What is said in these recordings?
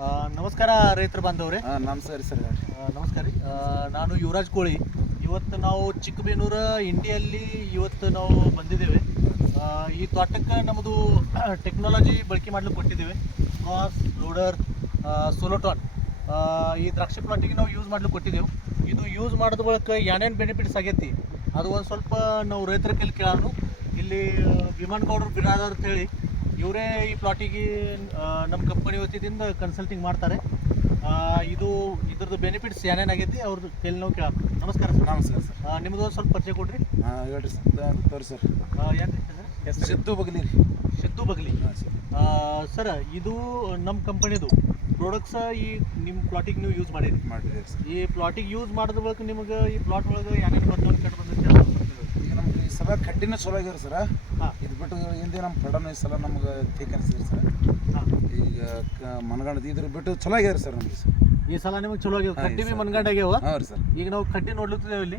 ನಮಸ್ಕಾರ ರೈತರ ಬಾಂಧವ್ರೆ. ನಮಸ್ಕಾರ ಸರ್ ನಮಸ್ಕಾರ ರೀ. ನಾನು ಯುವರಾಜ್ ಕೋಳಿ. ಇವತ್ತು ನಾವು ಚಿಕ್ಕಬೇನೂರ ಇಂಡಿಯಲ್ಲಿ ಇವತ್ತು ನಾವು ಬಂದಿದ್ದೇವೆ. ಈ ತೋಟಕ್ಕೆ ನಮ್ಮದು ಟೆಕ್ನಾಲಜಿ ಬಳಕೆ ಮಾಡಲು ಕೊಟ್ಟಿದ್ದೇವೆ. ಮಾಸ್ ಲೋಡರ್ ಸೋಲೋಟಾನ್ ಈ ದ್ರಾಕ್ಷಿ ಪ್ಲಾಂಟಿಗೆ ನಾವು ಯೂಸ್ ಮಾಡಲು ಕೊಟ್ಟಿದ್ದೇವೆ. ಇದು ಯೂಸ್ ಮಾಡಿದ ಬಳಿಕ ಏನೇನು ಬೆನಿಫಿಟ್ಸ್ ಆಗೈತಿ? ಅದು ಒಂದು ಸ್ವಲ್ಪ ನಾವು ರೈತರ ಕೈಲಿ ಕೇಳೋಣ ಇಲ್ಲಿ ವಿಮಾನ ಗೌಡ್ರು ಬಿರಾದರ್ ಅಂತ ಹೇಳಿ ಇವರೇ ಈ ಪ್ಲಾಟಿಗೆ ನಮ್ಮ ಕಂಪನಿ ವತಿಯಿಂದ ಕನ್ಸಲ್ಟಿಂಗ್ ಮಾಡ್ತಾರೆ. ಇದು ಇದ್ರದ್ದು ಬೆನಿಫಿಟ್ಸ್ ಏನೇನಾಗೈತಿ ಅವ್ರದ್ದು ಕೇಳಿ ನಾವು ಕೇಳೋಣ ನಮಸ್ಕಾರ ಸರ್. ನಮಸ್ಕಾರ ಸರ್. ನಿಮ್ಮದು ನಿಮ್ದು ಒಂದು ಸ್ವಲ್ಪ ಪರಿಚಯ ಕೊಡ್ರಿ. ಹೇಳ್ರಿ ಸರ್. ತೋರಿ ಸರ್. ಏನು ಸಿದ್ದು ಬಗ್ಲಿ. ರೀ ಸಿದ್ದು. ಬಗ್ಲಿ ಸರ್ ಇದು ನಮ್ಮ ಕಂಪನಿದು ಪ್ರಾಡಕ್ಟ್ಸ್ ಈ ನಿಮ್ಮ ಪ್ಲಾಟಿಗೆ ನೀವು ಯೂಸ್ ಮಾಡಿರಿ. ಮಾಡಿರಿ ಈ ಪ್ಲಾಟಿಗೆ ಯೂಸ್ ಮಾಡಿದ ಬಳಿಕ ನಿಮಗೆ ಈ ಪ್ಲಾಟ್ ಒಳಗೆ ಏನೇನು ಬದಲಾವಣೆ ಕಂಡು ಬಂದೈತೆ ಈಗ ನಮ್ಗೆ ಈ ಸಲ ಕಡ್ಡಿನ ಚಲೋ ಆಗ್ಯಾರ ಸರ್. ಹಾಂ. ಬಿಟ್ಟು ಹಿಂದೆ ನಮ್ಮ ಫ್ರೆಡಮ್ ಸಲ ನಮ್ಗೆ ಠೀಕ್ ಅನಿಸಿದ್ರಿ ಸರ್. ಈಗ ಕ- ಮನಗಂಡ ಇದ್ರ ಬಿಟ್ಟು ಚಲೋ ಆಗ್ಯಾರ ಸರ್ ನಮಗೆ. ಸರ್ ಈ ಸಲ ನಿಮಗೆ ಚಲೋ ಆಗ್ಯಾವ. ಕಟ್ಟಿ ಬಿ ಮನ್ಗಂಡಾಗ್ಯಾವ ಹಾಂ ರೀ ಸರ್. ಈಗ ನಾವು ಕಟ್ಟಿ ನೋಡ್ಲತ್ತಿದ್ದೇವೆ ಇಲ್ಲಿ.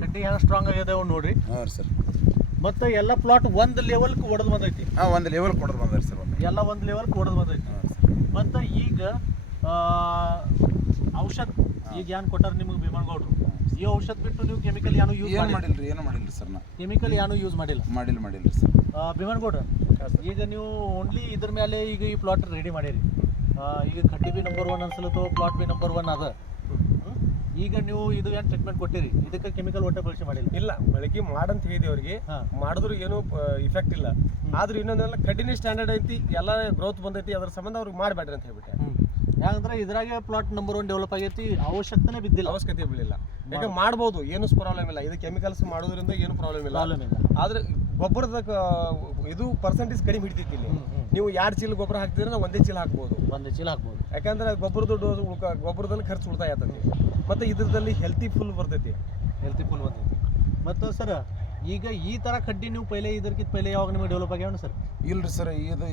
ಕಟ್ಟಿ ಹೆಂಗೆ ಸ್ಟ್ರಾಂಗ್ ಆಗ್ಯದಾವ ನೋಡ್ರಿ. ಹಾಂ ಸರ್. ಮತ್ತು ಎಲ್ಲ ಪ್ಲಾಟ್ ಒಂದು ಲೆವೆಲ್ಗೆ ಒಡೆದು ಬಂದೈತಿ. ಹಾಂ ಒಂದು ಲೆವೆಲ್ ಕೊಡೋದು ಬಂದೈತಿ ಸರ್ ಎಲ್ಲ ಒಂದು ಲೆವೆಲ್ಗೆ ಒಡೆದು ಬಂದೈತಿ. ಮತ್ತು ಈಗ ಆ, ಔಷಧ ಈಗ ಏನ್ ಕೊಟ್ಟಾರ ನಿಮಗೆ ಭೀಮನಗೌಡ್ರು ಈ ಔಷಧ ಬಿಟ್ಟು ನೀವು ಕೆಮಿಕಲ್ ಏನು ಯೂಸ್ ಏನು ಮಾಡಿ ಮಾಡಿಲ್ಲ? ರೀ ಏನು ಮಾಡಿಲ್ಲ ಸರ್ ನಾ? ಕೆಮಿಕಲ್ ಏನು ಯೂಸ್ ಮಾಡಿಲ್ಲ? ಮಾಡಿಲ್ಲ ಮಾಡಿಲ್ಲ ರೀ ಸರ್ ಭೀಮನ್ ಗೌಡ್ರ ಈಗ ನೀವು ಓನ್ಲಿ ಇದ್ರ ಮೇಲೆ ಈಗ ಈ ಪ್ಲಾಟ್ ರೆಡಿ ಮಾಡಿರಿ. ಈಗ ಕಟ್ಟಿ ಬಿ ನಂಬರ್ ಒನ್ ಅನ್ಸಲತ್ತು ಪ್ಲಾಟ್ ಬಿ ನಂಬರ್ ಒನ್ ಅದ. ಈಗ ನೀವು ಇದು ಏನು ಟ್ರೀಟ್ಮೆಂಟ್ ಕೊಟ್ಟಿರಿ? ಇದಕ್ಕೆ ಕೆಮಿಕಲ್ ಒಟ್ಟೆ ಬಳಸಿ ಮಾಡಿಲ್ಲ? ಇಲ್ಲ ಬಳಕೆ ಮಾಡಂತ ಹೇಳಿದೆ ಅವ್ರಿಗೆ. ಅವರಿಗೆ ಮಾಡಿದ್ರು ಏನು ಇಫೆಕ್ಟ್ ಇಲ್ಲ. ಆದ್ರೂ ಇನ್ನೊಂದೆಲ್ಲ ಕಡಿಮೆ ಸ್ಟ್ಯಾಂಡರ್ಡ್ ಐತಿ ಎಲ್ಲ ಗ್ರೋತ್ ಬಂದೈತಿ ಅದ್ರ ಸಂಬಂಧ ಅವ್ರಿಗೆ ಮಾಡಬೇಡ್ರಿ ಅಂತ ಹೇಳ್ಬಿಟ್ಟೆ. ಯಾಕಂದ್ರೆ ಇದ್ರಾಗೆ ಪ್ಲಾಟ್ ನಂಬರ್ ಒನ್ ಡೆವಲಪ್ ಆಗೈತಿ ಅವಶ್ಯಕತೆ ಬಿದ್ದಿಲ್ಲ. ಅವಶ್ಯಕತೆ ಬೀಳಿಲ್ಲ ಯಾಕೆ ಮಾಡ್ಬೋದು ಏನು ಪ್ರಾಬ್ಲಮ್ ಇಲ್ಲ. ಇದು ಕೆಮಿಕಲ್ಸ್ ಮಾಡೋದ್ರಿಂದ ಏನು ಪ್ರಾಬ್ಲಮ್ ಇಲ್ಲ. ಪ್ರಾಬ್ಲಮ್ ಇಲ್ಲ. ಆದ್ರೆ ಗೊಬ್ಬರದ ಇದು ಪರ್ಸೆಂಟೇಜ್ ಕಡಿಮೆ ಹಿಡಿತೈತಿ ಇಲ್ಲಿ. ನೀವು ಎರಡು ಚೀಲ ಗೊಬ್ಬರ ಹಾಕ್ತಿದ್ರೆ ನಾವು ಒಂದೇ ಚೀಲ ಹಾಕ್ಬೋದು. ಒಂದೇ ಚೀಲ ಹಾಕ್ಬೋದು. ಯಾಕಂದ್ರೆ ಗೊಬ್ಬರದ ಡೋಸ್ ಉಳ್ಕ ಗೊಬ್ಬರದಲ್ಲಿ ಖರ್ಚು ಉಳಿತಾಯ ಆಗ್ತದೆ ಮತ್ತೆ ಇದ್ರದಲ್ಲಿ ಹೆಲ್ತಿ ಫುಲ್ ಬರ್ತೈತಿ. ಹೆಲ್ತಿ ಫುಲ್ ಬರ್ತೈತಿ. ಮತ್ತು ಸರ್ ಈಗ ಈ ಥರ ಕಡ್ಡಿ ನೀವು ಪೈಲೆ ಇದಕ್ಕಿಂತ ಪೈಲೆ ಯಾವಾಗ ನಿಮಗೆ ಡೆವಲಪ್ ಆಗ್ಯಾವ ಸರ್? ಇಲ್ರಿ ಸರ್ ಇದು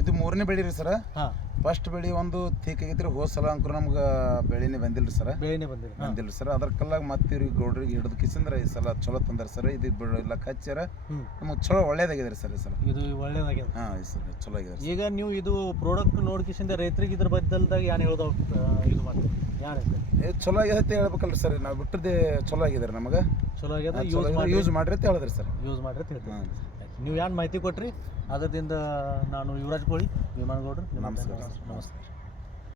ಇದು ಮೂರನೇ ಬೆಳೆ ರೀ ಸರ್. ಹಾಂ. ಫಸ್ಟ್ ಬೆಳೆ ಒಂದು ಥೀಕ್ ಆಗೈತ್ರಿ ಹೋದ ಸಲ ಅಂಕರು ನಮ್ಗೆ ಬೆಳೆನೇ ಬಂದಿಲ್ಲ ಸರ್. ಬೆಳೆನೇ ಬಂದಿಲ್ಲ. ಬಂದಿಲ್ಲ ಸರ್. ಅದ್ರ ಕಲ್ಲಾಗ ಮತ್ತೆ ಇವ್ರಿಗೆ ಗೌಡ್ರಿಗೆ ಹಿಡಿದು ಕಿಸಂದ್ರೆ ಈ ಸಲ ಚಲೋ ತಂದ್ರೆ ಸರ್. ಇದು ಬಿಡು ಇಲ್ಲ ಕಚ್ಚಾರ ನಮಗೆ ಚಲೋ ಒಳ್ಳೇದಾಗಿದೆ ಸರ್ ಈ ಸಲ. ಇದು ಒಳ್ಳೇದಾಗಿದೆ. ಹಾಂ ಈ ಸಲ ಚಲೋ ಆಗಿದೆ ಸರ್. ಈಗ ನೀವು ಇದು ಪ್ರಾಡಕ್ಟ್ ನೋಡ್ಕಿಸಿಂದ ರೈತರಿಗೆ ಇದ್ರ ಬದ್ದಲ್ದಾಗ ಏನು ಹೇಳ್ದ ಇದು ಮಾಡ್ತೀವಿ ಯಾರು ಚಲೋ ಆಗಿದೆ ಅಂತ ಹೇಳ್ಬೇಕಲ್ರಿ ಸರ್. ನಾವು ಬಿಟ್ಟದೆ ಚಲೋ ಆಗಿದೆ ರೀ ನಮಗೆ. ಚಲೋ ಆಗ್ಯದ? ಯೂಸ್ ಮಾಡಿ ಯೂಸ್ ಮಾಡ್ರಿ? ಅಂತ ಹೇಳಿದ್ರಿ ಸರ್. ಯೂಸ್ ಮಾಡ್ರಿ ಅಂತ ಹೇಳ್ತೀನಿ ಹಾಂ ನೀವು ಏನು ಮಾಹಿತಿ ಕೊಟ್ರಿ? ಅದರಿಂದ ನಾನು ಯುವರಾಜ್ ಕೋಳಿ ವಿಮಾನ ಗೌಡ್ರು ನಮಸ್ಕಾರ. ನಮಸ್ಕಾರ.